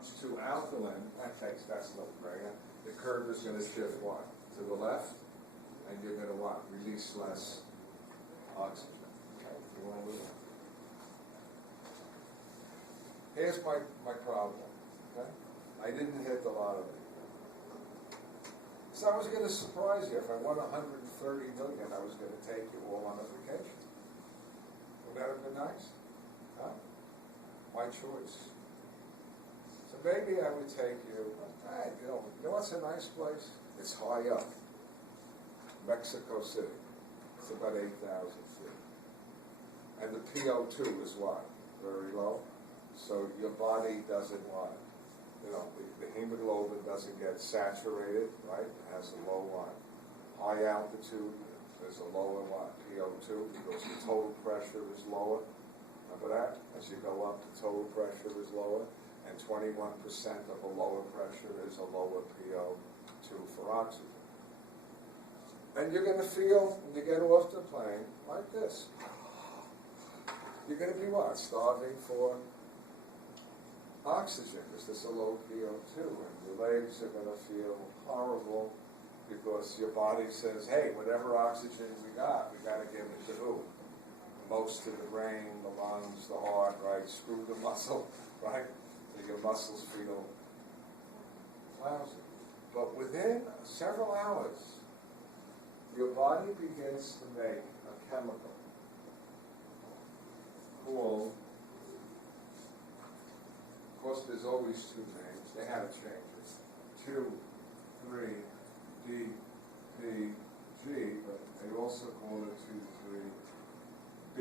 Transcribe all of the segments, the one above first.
comes to alkaline, that's a little grayer, the curve is going to shift what? To the left, and you're going to what? Release less oxygen. Okay? You want to move on? Here's my problem. Okay? I didn't hit the lottery. So I was going to surprise you. If I won 130 million, I was going to take you all on a vacation. Would that have been nice? Huh? My choice. So maybe I would take you, you know what's a nice place? It's high up. Mexico City. It's about 8,000 feet. And the PO2 is what? Very low. So your body doesn't what? You know, the hemoglobin doesn't get saturated, right? It has a low one. High altitude, there's a lower what? PO2, because the total pressure is lower. Remember that? As you go up, the total pressure is lower, and 21% of a lower pressure is a lower PO2 for oxygen. And you're going to feel, when you get off the plane, like this. You're going to be what? Starving for oxygen, because there's a low PO2, and your legs are going to feel horrible because your body says, hey, whatever oxygen we got to give it to who? Most to the brain, the lungs, the heart, right? Screw the muscle, right? So your muscles feel lousy. But within several hours, your body begins to make a chemical called, of course, there's always two names. They had to change it. 2, 3, D, P, G, but they also call it 2, 3, B,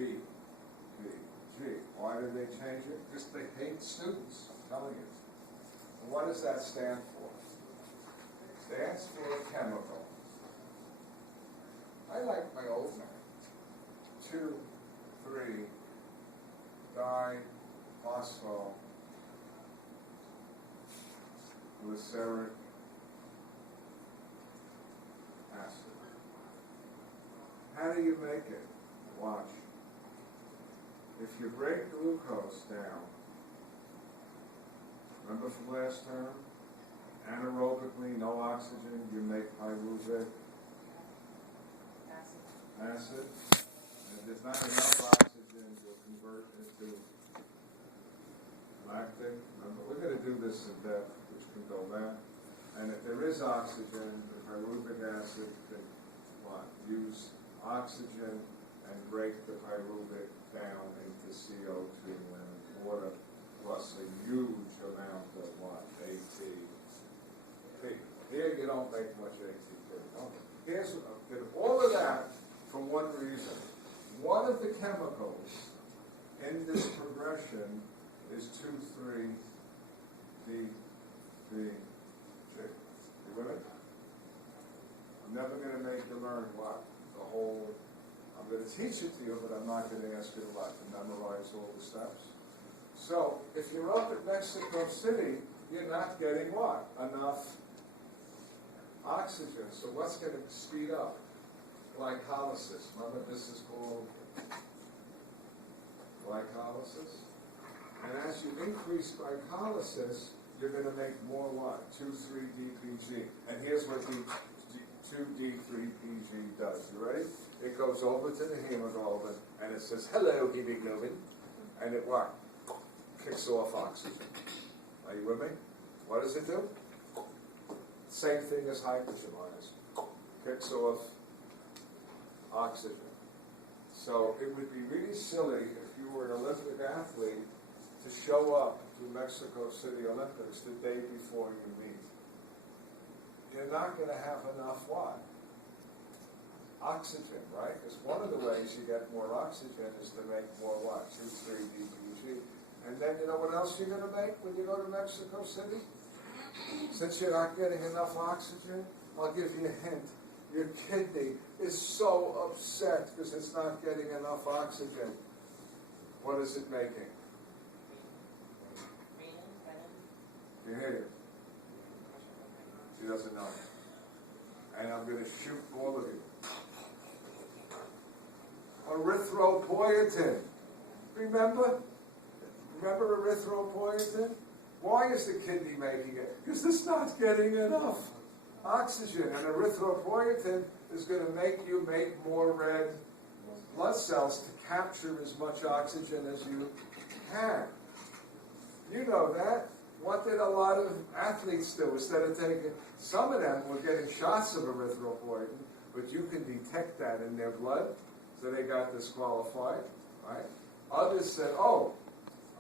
P, G. Why did they change it? Because they hate students, I'm telling you. And what does that stand for? It stands for a chemical. I like my old name. 2, 3, diphospho glyceric acid. How do you make it? Watch. If you break glucose down, remember from last term? Anaerobically, no oxygen, you make pyruvic acid. And if there's not enough oxygen, you'll convert into lactic. Remember, we're going to do this in depth, which can go back. And if there is oxygen, the pyruvic acid can what? Use oxygen and break the pyruvic down into CO2 and water, plus a huge amount of what? ATP. Here you don't make much ATP. Here's all of that for one reason. One of the chemicals in this progression is 2, 3, D, P, G. You with it? I'm never going to make you learn what? The whole, I'm going to teach it to you, but I'm not going to ask you to memorize all the steps. So, if you're up at Mexico City, you're not getting what? Enough oxygen. So what's going to speed up? Glycolysis. Remember, this is called glycolysis. And as you increase glycolysis, you're going to make more what? 2,3-DPG. And here's what 2D3PG does. You ready? It goes over to the hemoglobin, and it says, hello, hemoglobin. And it what? Kicks off oxygen. Are you with me? What does it do? Same thing as hydrogen ions. Kicks off oxygen. So it would be really silly if you were an Olympic athlete to show up to Mexico City Olympics the day before you meet. You're not going to have enough what? Oxygen, right? Because one of the ways you get more oxygen is to make more what? 2,3-DPG. And then you know what else you're going to make when you go to Mexico City? Since you're not getting enough oxygen, I'll give you a hint. Your kidney is so upset because it's not getting enough oxygen. What is it making? You hear it? She doesn't know. And I'm going to shoot all of you. Erythropoietin. Remember? Remember erythropoietin? Why is the kidney making it? Because it's not getting enough oxygen, and erythropoietin is going to make you make more red blood cells to capture as much oxygen as you can. You know that. What did a lot of athletes do? Instead of taking, some of them were getting shots of erythropoietin, but you can detect that in their blood, so they got disqualified, right? Others said, oh,